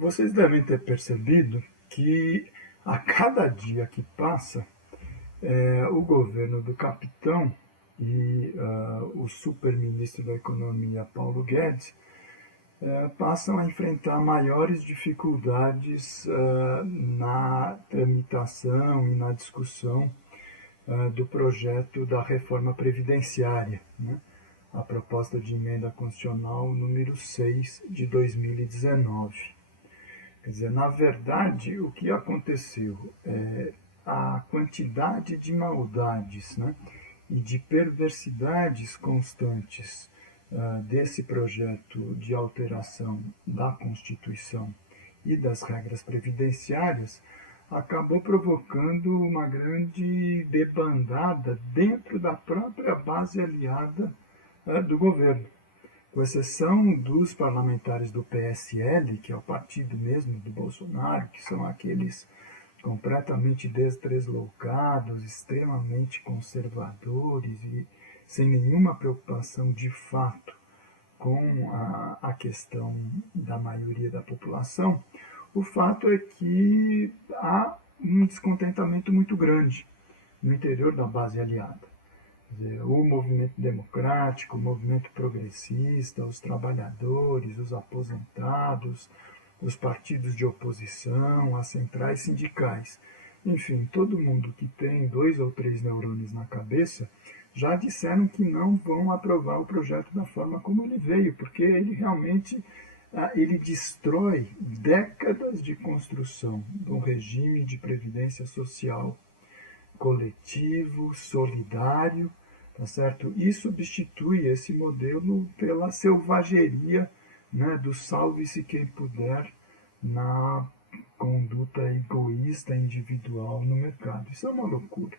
Vocês devem ter percebido que a cada dia que passa, o governo do capitão e o super-ministro da Economia, Paulo Guedes, passam a enfrentar maiores dificuldades na tramitação e na discussão do projeto da reforma previdenciária, né? A proposta de emenda constitucional número 6 de 2019. Quer dizer, na verdade, o que aconteceu é a quantidade de maldades, né, e de perversidades constantes desse projeto de alteração da Constituição e das regras previdenciárias acabou provocando uma grande debandada dentro da própria base aliada do governo, com exceção dos parlamentares do PSL, que é o partido mesmo do Bolsonaro, que são aqueles completamente deslocados, extremamente conservadores e sem nenhuma preocupação de fato com a questão da maioria da população. O fato é que há um descontentamento muito grande no interior da base aliada. O movimento democrático, o movimento progressista, os trabalhadores, os aposentados, os partidos de oposição, as centrais sindicais. Enfim, todo mundo que tem 2 ou 3 neurônios na cabeça já disseram que não vão aprovar o projeto da forma como ele veio, porque ele realmente ele destrói décadas de construção de um regime de previdência social coletivo, solidário, tá certo? E substitui esse modelo pela selvageria, né, do salve-se quem puder na conduta egoísta individual no mercado. Isso é uma loucura.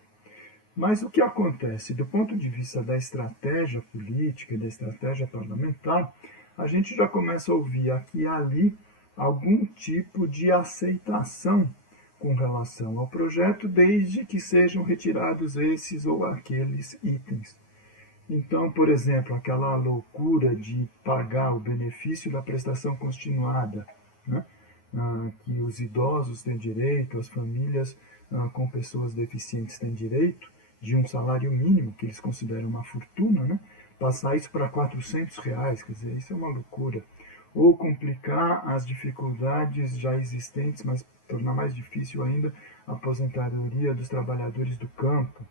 Mas o que acontece? Do ponto de vista da estratégia política e da estratégia parlamentar, a gente já começa a ouvir aqui e ali algum tipo de aceitação com relação ao projeto, desde que sejam retirados esses ou aqueles itens. Então, por exemplo, aquela loucura de pagar o benefício da prestação continuada, né, que os idosos têm direito, as famílias com pessoas deficientes têm direito, de um salário mínimo, que eles consideram uma fortuna, né, passar isso para R$ 400, quer dizer, isso é uma loucura. Ou complicar as dificuldades já existentes, mas tornar mais difícil ainda a aposentadoria dos trabalhadores do campo.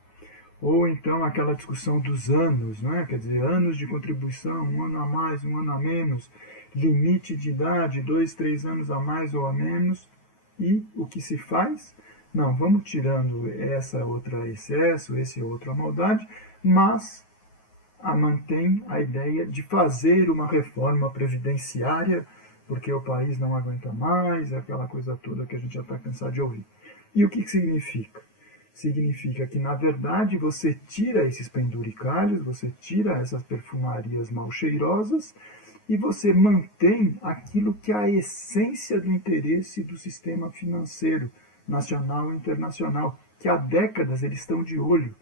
Ou então aquela discussão dos anos, né? Quer dizer, anos de contribuição, 1 ano a mais, 1 ano a menos, limite de idade, 2, 3 anos a mais ou a menos. E o que se faz? Não, vamos tirando essa outra excesso, esse outra maldade, mas mantém a ideia de fazer uma reforma previdenciária, porque o país não aguenta mais, aquela coisa toda que a gente já está cansado de ouvir. E o que significa? Significa que, na verdade, você tira esses penduricalhos, você tira essas perfumarias mal cheirosas e você mantém aquilo que é a essência do interesse do sistema financeiro nacional e internacional, que há décadas eles estão de olho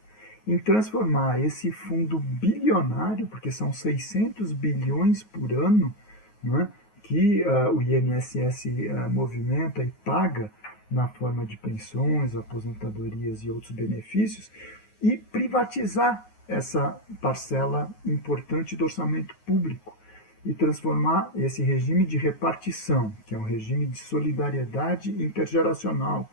em transformar esse fundo bilionário, porque são 600 bilhões por ano, né, que o INSS movimenta e paga na forma de pensões, aposentadorias e outros benefícios, e privatizar essa parcela importante do orçamento público e transformar esse regime de repartição, que é um regime de solidariedade intergeracional,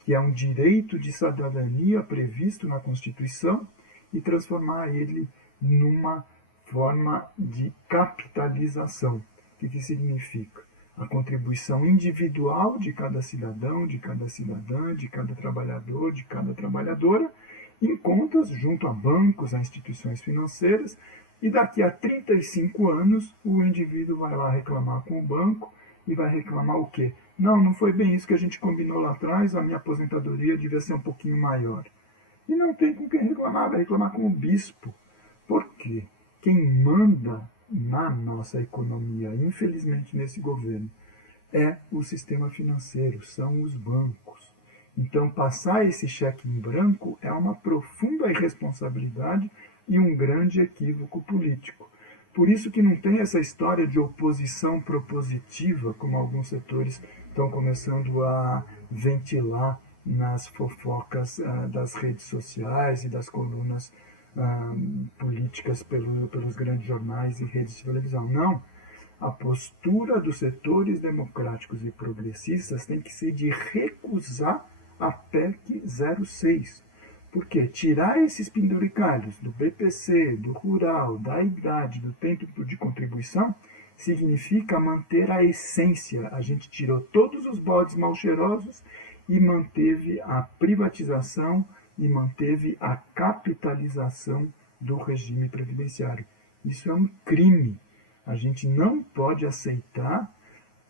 que é um direito de cidadania previsto na Constituição, e transformar ele numa forma de capitalização. O que significa? A contribuição individual de cada cidadão, de cada cidadã, de cada trabalhador, de cada trabalhadora, em contas junto a bancos, a instituições financeiras, e daqui a 35 anos o indivíduo vai lá reclamar com o banco e vai reclamar o quê? Não foi bem isso que a gente combinou lá atrás, a minha aposentadoria devia ser um pouquinho maior. E não tem com quem reclamar, vai reclamar com o bispo. Por quê? Quem manda na nossa economia, infelizmente nesse governo, é o sistema financeiro, são os bancos. Então, passar esse cheque em branco é uma profunda irresponsabilidade e um grande equívoco político. Por isso que não tem essa história de oposição propositiva, como alguns setores estão começando a ventilar nas fofocas das redes sociais e das colunas políticas pelos grandes jornais e redes de televisão. Não. A postura dos setores democráticos e progressistas tem que ser de recusar a PEC 06. Porque tirar esses penduricalhos do BPC, do rural, da idade, do tempo de contribuição, significa manter a essência. A gente tirou todos os bodes mal cheirosos e manteve a privatização e manteve a capitalização do regime previdenciário. Isso é um crime. A gente não pode aceitar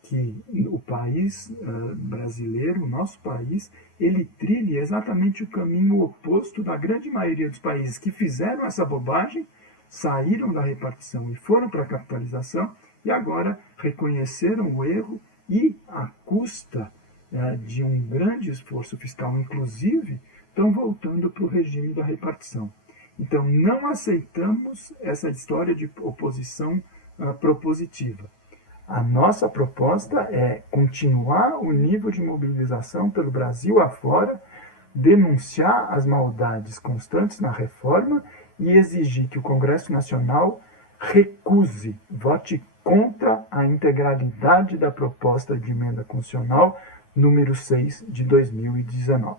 que o país brasileiro, o nosso país, ele trilhe exatamente o caminho oposto da grande maioria dos países que fizeram essa bobagem, saíram da repartição e foram para a capitalização e agora reconheceram o erro e, à custa de um grande esforço fiscal, inclusive, estão voltando para o regime da repartição. Então, não aceitamos essa história de oposição propositiva. A nossa proposta é continuar o nível de mobilização pelo Brasil afora, denunciar as maldades constantes na reforma e exigir que o Congresso Nacional recuse, vote contra a integralidade da proposta de emenda constitucional número 6 de 2019.